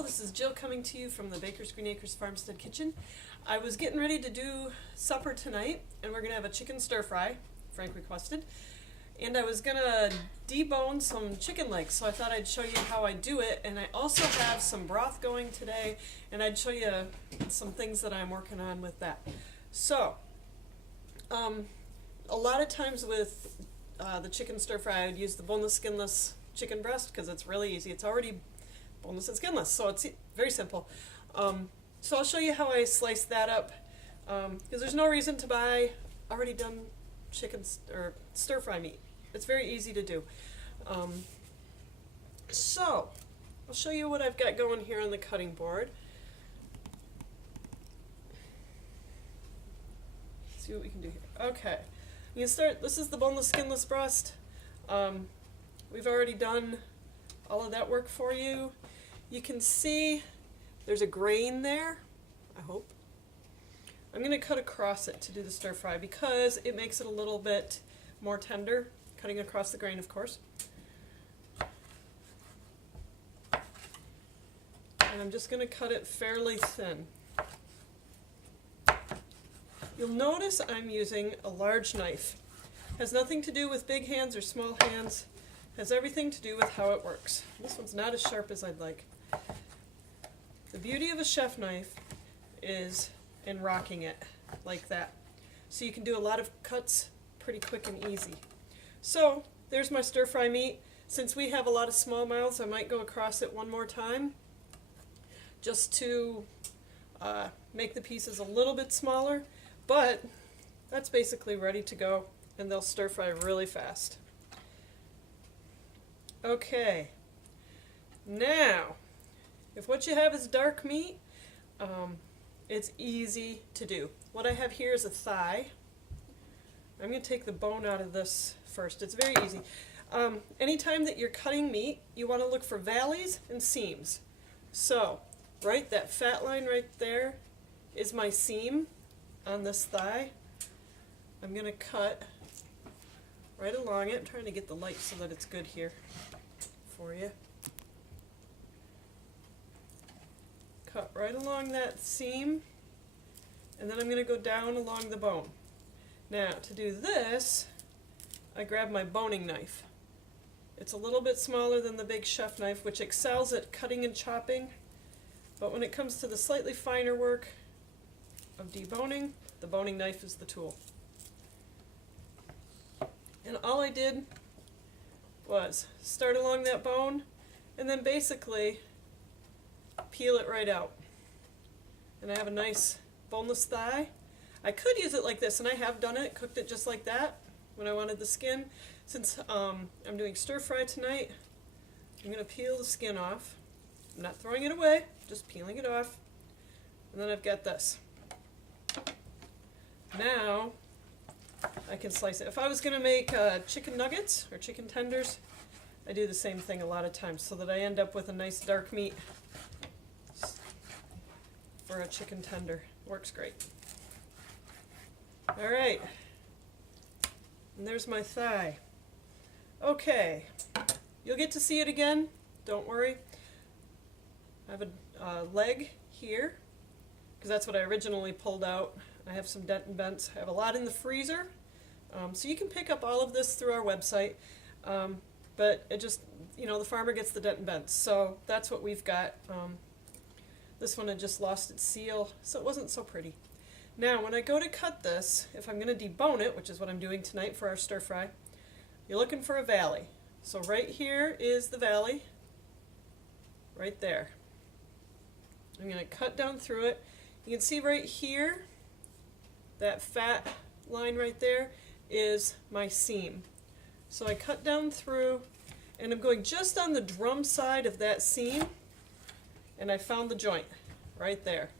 Hello, this is Jill coming to you from the Baker's Green Acres Farmstead Kitchen. I was getting ready to do supper tonight, and we're going to have a chicken stir fry, Frank requested. And I was going to debone some chicken legs, so I thought I'd show you how I do it. And I also have some broth going today, and I'd show you some things that I'm working on with that. So, a lot of times with the chicken stir fry, I would use the boneless, skinless chicken breast because it's really easy. It's already boneless and skinless, so it's very simple. So I'll show you how I slice that up, because there's no reason to buy already done chicken or stir fry meat. It's very easy to do. So I'll show you what I've got going here on the cutting board. Let's see what we can do here. Okay, you can start. This is the boneless, skinless breast. We've already done all of that work for you. You can see there's a grain there, I hope. I'm going to cut across it to do the stir fry because it makes it a little bit more tender, cutting across the grain, of course. And I'm just going to cut it fairly thin. You'll notice I'm using a large knife. Has nothing to do with big hands or small hands. Has everything to do with how it works. This one's not as sharp as I'd like. The beauty of a chef knife is in rocking it like that. So you can do a lot of cuts pretty quick and easy. So there's my stir fry meat. Since we have a lot of small mouths, I might go across it one more time just to make the pieces a little bit smaller. But that's basically ready to go, and they'll stir fry really fast. Okay, now, if what you have is dark meat, it's easy to do. What I have here is a thigh. I'm going to take the bone out of this first. It's very easy. Anytime that you're cutting meat, you want to look for valleys and seams. So, right, that fat line right there is my seam on this thigh. I'm going to cut right along it. I'm trying to get the light so that it's good here for you. Cut right along that seam, and then I'm going to go down along the bone. Now, to do this, I grab my boning knife. It's a little bit smaller than the big chef knife, which excels at cutting and chopping, but when it comes to the slightly finer work of deboning, the boning knife is the tool. And all I did was start along that bone and then basically peel it right out. And I have a nice boneless thigh. I could use it like this, and I have done it, cooked it just like that when I wanted the skin. Since I'm doing stir fry tonight, I'm going to peel the skin off. I'm not throwing it away, just peeling it off. And then I've got this. Now I can slice it. If I was going to make chicken nuggets or chicken tenders, I do the same thing a lot of times so that I end up with a nice dark meat for a chicken tender. Works great. All right. And there's my thigh. Okay. You'll get to see it again. Don't worry. I have a leg here because that's what I originally pulled out. I have some dent and bents. I have a lot in the freezer. So you can pick up all of this through our website. But it just, the farmer gets the dent and bents. So that's what we've got. This one had just lost its seal, so it wasn't so pretty. Now, when I go to cut this, if I'm going to debone it, which is what I'm doing tonight for our stir fry, you're looking for a valley. So right here is the valley, right there. I'm going to cut down through it. You can see right here, that fat line right there is my seam. So I cut down through, and I'm going just on the drum side of that seam, and I found the joint right there.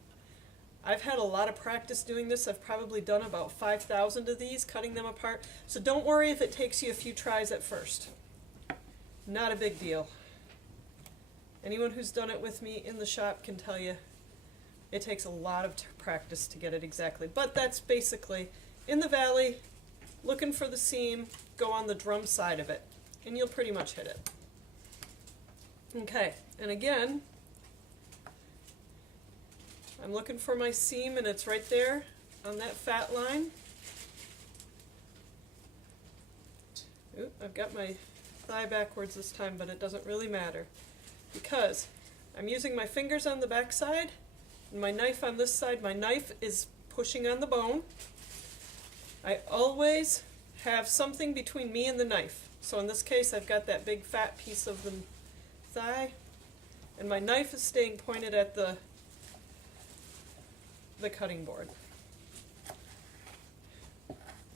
I've had a lot of practice doing this. I've probably done about 5,000 of these, cutting them apart. So don't worry if it takes you a few tries at first. Not a big deal. Anyone who's done it with me in the shop can tell you it takes a lot of practice to get it exactly. But that's basically in the valley, looking for the seam, go on the drum side of it, and you'll pretty much hit it. Okay, and again, I'm looking for my seam, and it's right there on that fat line. Oop, I've got my thigh backwards this time, but it doesn't really matter because I'm using my fingers on the back side and my knife on this side. My knife is pushing on the bone. I always have something between me and the knife. So in this case, I've got that big fat piece of the thigh, and my knife is staying pointed at the cutting board.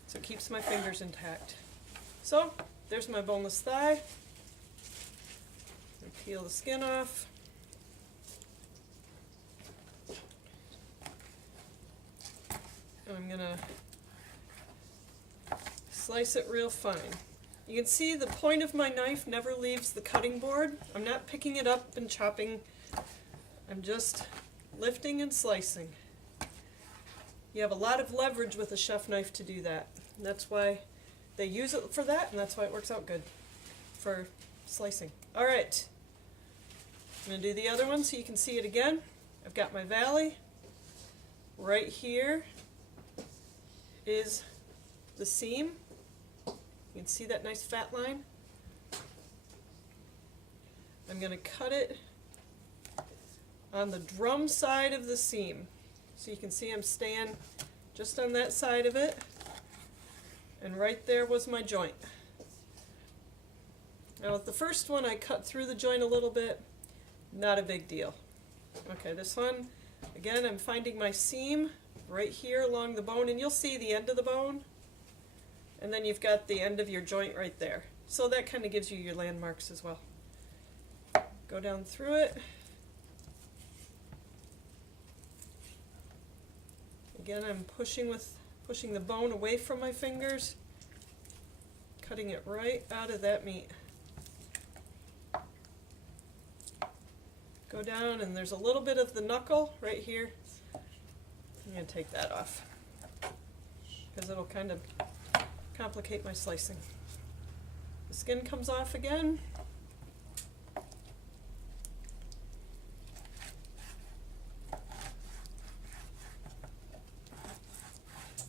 So it keeps my fingers intact. So there's my boneless thigh. And peel the skin off. And I'm gonna slice it real fine. You can see the point of my knife never leaves the cutting board. I'm not picking it up and chopping. I'm just lifting and slicing. You have a lot of leverage with a chef knife to do that. And that's why they use it for that, and that's why it works out good for slicing. All right, I'm going to do the other one so you can see it again. I've got my valley. Right here is the seam. You can see that nice fat line. I'm going to cut it on the drum side of the seam. So you can see I'm staying just on that side of it. And right there was my joint. Now with the first one I cut through the joint a little bit. Not a big deal. Okay, this one, again, I'm finding my seam right here along the bone, and you'll see the end of the bone. And then you've got the end of your joint right there. So that kind of gives you your landmarks as well. Go down through it. Again, I'm pushing the bone away from my fingers, cutting it right out of that meat. Go down, and there's a little bit of the knuckle right here. I'm going to take that off because it'll kind of complicate my slicing. The skin comes off again.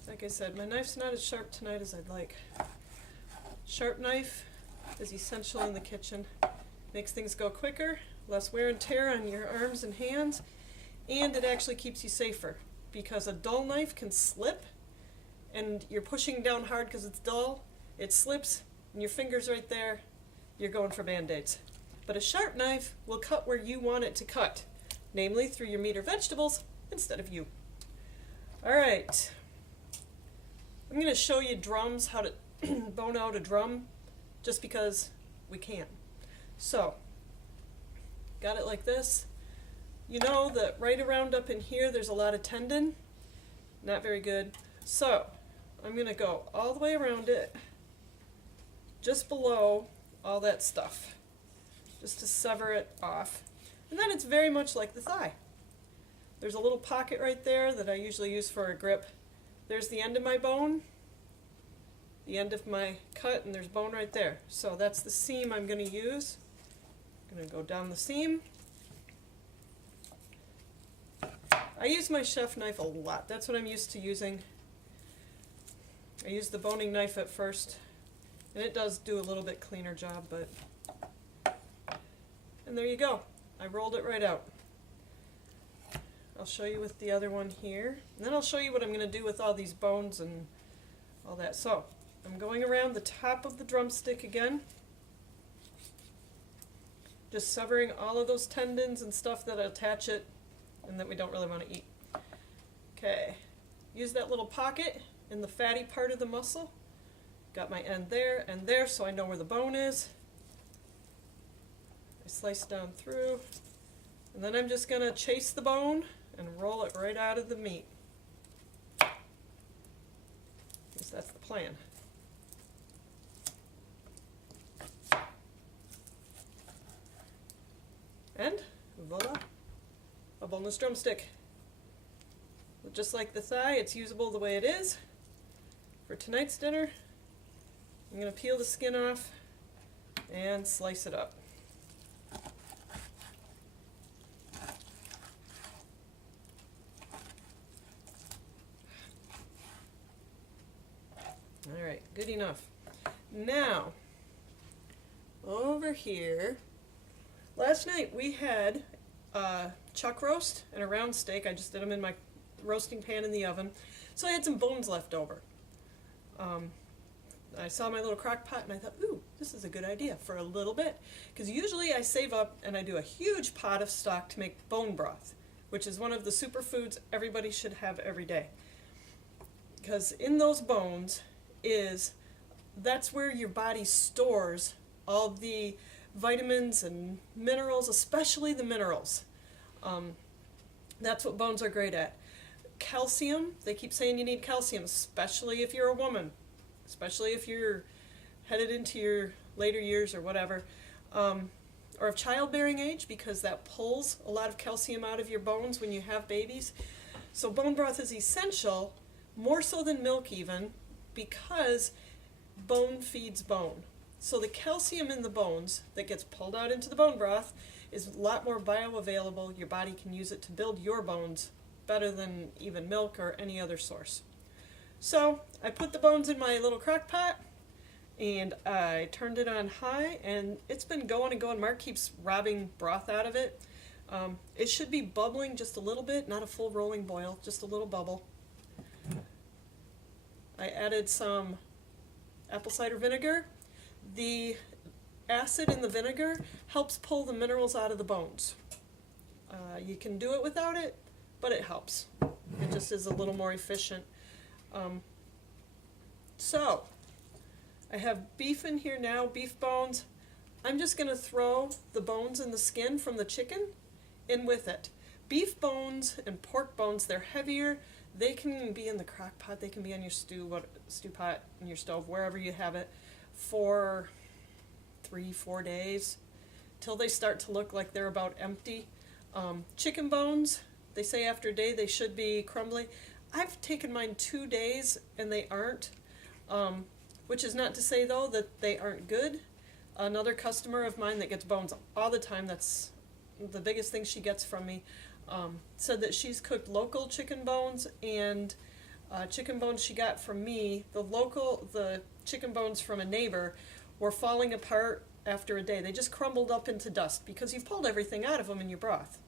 Like I said, my knife's not as sharp tonight as I'd like. Sharp knife is essential in the kitchen. Makes things go quicker, less wear and tear on your arms and hands, and it actually keeps you safer because a dull knife can slip and you're pushing down hard because it's dull, it slips, and your finger's right there, you're going for Band-Aids. But a sharp knife will cut where you want it to cut, namely through your meat or vegetables instead of you. All right, I'm going to show you drums, how to bone out a drum, just because we can. So, got it like this. You know that right around up in here there's a lot of tendon, not very good. So, I'm going to go all the way around it, just below all that stuff, just to sever it off. And then it's very much like the thigh. There's a little pocket right there that I usually use for a grip. There's the end of my bone, the end of my cut, and there's bone right there. So that's the seam I'm going to use. I'm going to go down the seam. I use my chef knife a lot. That's what I'm used to using. I use the boning knife at first, and it does do a little bit cleaner job, but... And there you go. I rolled it right out. I'll show you with the other one here, and then I'll show you what I'm going to do with all these bones and all that. So, I'm going around the top of the drumstick again, just severing all of those tendons and stuff that attach it and that we don't really want to eat. Okay, use that little pocket in the fatty part of the muscle. Got my end there and there, so I know where the bone is. I slice down through, and then I'm just going to chase the bone and roll it right out of the meat. At least that's the plan. And voila, a boneless drumstick. Just like the thigh, it's usable the way it is. For tonight's dinner, I'm going to peel the skin off and slice it up. Good enough. Now, over here, last night we had chuck roast and a round steak. I just did them in my roasting pan in the oven. So I had some bones left over. I saw my little crock pot and I thought, ooh, this is a good idea for a little bit. Because usually I save up and I do a huge pot of stock to make bone broth, which is one of the superfoods everybody should have every day. Because in those bones that's where your body stores all the vitamins and minerals, especially the minerals. That's what bones are great at. Calcium, they keep saying you need calcium, especially if you're a woman, especially if you're headed into your later years or whatever, or of childbearing age, because that pulls a lot of calcium out of your bones when you have babies. So bone broth is essential, more so than milk even, because bone feeds bone. So the calcium in the bones that gets pulled out into the bone broth is a lot more bioavailable. Your body can use it to build your bones better than even milk or any other source. So I put the bones in my little crock pot and I turned it on high, and it's been going and going. Mark keeps robbing broth out of it. It should be bubbling just a little bit, not a full rolling boil, just a little bubble. I added some apple cider vinegar. The acid in the vinegar helps pull the minerals out of the bones. You can do it without it, but it helps. It just is a little more efficient. So, I have beef in here now, beef bones. I'm just going to throw the bones and the skin from the chicken in with it. Beef bones and pork bones, they're heavier. They can be in the crock pot, they can be on your stew pot, in your stove, wherever you have it, for 3-4 days, till they start to look like they're about empty. Chicken bones, they say after a day they should be crumbly. I've taken mine 2 days and they aren't, which is not to say though that they aren't good. Another customer of mine that gets bones all the time, that's the biggest thing she gets from me, said that she's cooked local chicken bones and chicken bones she got from me. The chicken bones from a neighbor were falling apart after a day. They just crumbled up into dust because you've pulled everything out of them in your broth.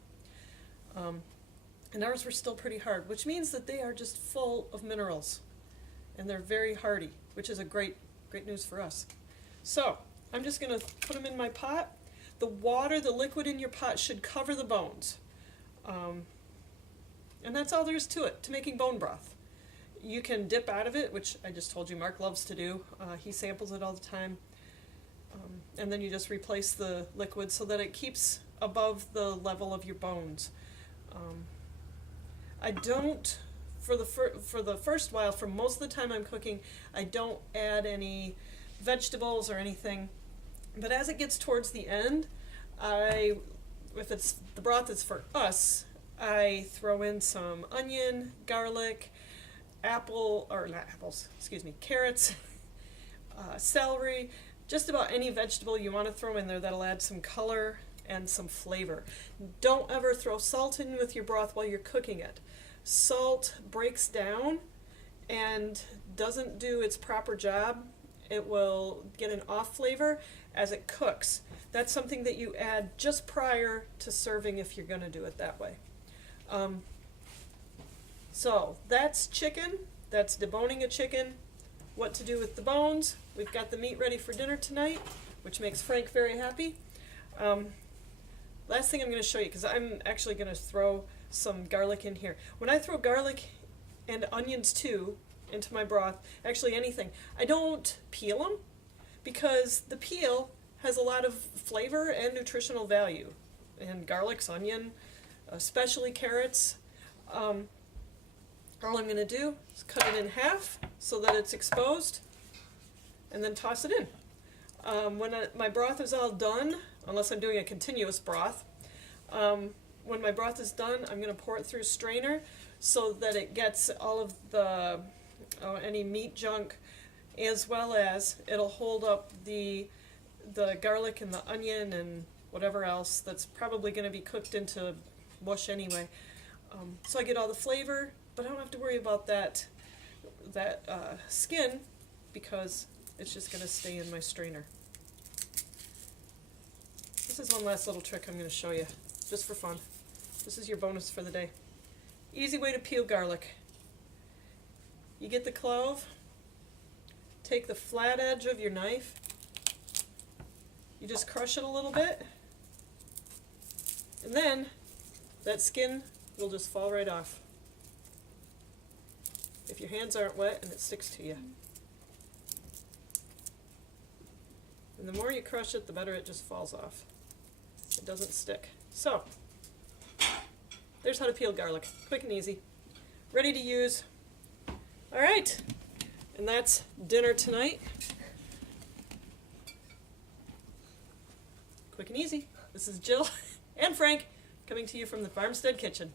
And ours were still pretty hard, which means that they are just full of minerals. And they're very hearty, which is a great news for us. So, I'm just going to put them in my pot. The water, the liquid in your pot should cover the bones. And that's all there is to it, to making bone broth. You can dip out of it, which I just told you Mark loves to do. He samples it all the time. And then you just replace the liquid so that it keeps above the level of your bones. I don't, for the first while, for most of the time I'm cooking, I don't add any vegetables or anything. But as it gets towards the end, if it's the broth is for us, I throw in some onion, garlic, carrots, celery, just about any vegetable you want to throw in there that'll add some color and some flavor. Don't ever throw salt in with your broth while you're cooking it. Salt breaks down and doesn't do its proper job. It will get an off flavor as it cooks. That's something that you add just prior to serving if you're going to do it that way. So that's chicken. That's deboning a chicken. What to do with the bones. We've got the meat ready for dinner tonight, which makes Frank very happy. Last thing I'm going to show you, because I'm actually going to throw some garlic in here. When I throw garlic and onions too into my broth, actually anything, I don't peel them because the peel has a lot of flavor and nutritional value. And garlic's, onion, especially carrots. All I'm going to do is cut it in half so that it's exposed and then toss it in. When my broth is all done, unless I'm doing a continuous broth, when my broth is done, I'm going to pour it through a strainer so that it gets all of the any meat junk, as well as it'll hold up the garlic and the onion and whatever else that's probably going to be cooked into mush anyway. So I get all the flavor, but I don't have to worry about that skin because it's just going to stay in my strainer. This is one last little trick I'm going to show you, just for fun. This is your bonus for the day. Easy way to peel garlic. You get the clove, take the flat edge of your knife, you just crush it a little bit, and then that skin will just fall right off if your hands aren't wet and it sticks to you. And the more you crush it, the better it just falls off. It doesn't stick. So, there's how to peel garlic. Quick and easy. Ready to use. All right, and that's dinner tonight. Quick and easy. This is Jill and Frank coming to you from the Farmstead Kitchen.